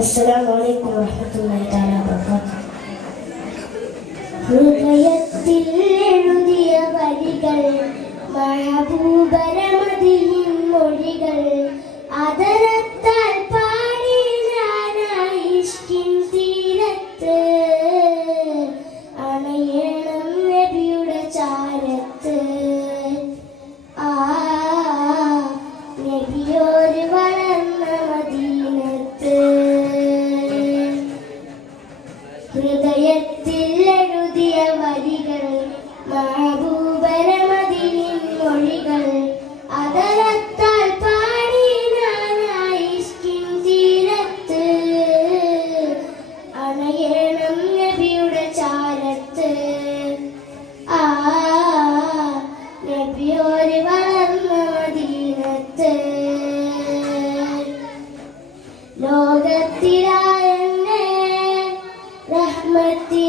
അസ്സലാമു അലൈക്കും വറഹ്മത്തുള്ളാഹി തആല വബറകാതുഹു. ഹൃദയത്തിൽ എഴുതിയ വരികൾ, മഹബൂബരമദിയിൻ മൊഴികൾ, ആദരത്താൽ പാടി ഞാനായി ഇഷ്കിൻ തീരത്ത്, അണയണം നബിയുടെ ചാരത്ത്. നബിയോര് വളർന്ന മദീനത്ത്. ഹൃദയത്തിൽ എഴുതിയ വരികൾ, മഹബൂബരമദിയിൻ മൊഴികൾ, ആദരത്താൽ പാടി ഞാനായി ഇഷ്കിൻ തീരത്ത്, അണയണം നബിയുടെ ചാരത്ത്. നബിയോര് വളർന്ന മദീനത്ത്. ലോകത്തിലായെന്നെ റഹ്മത്തി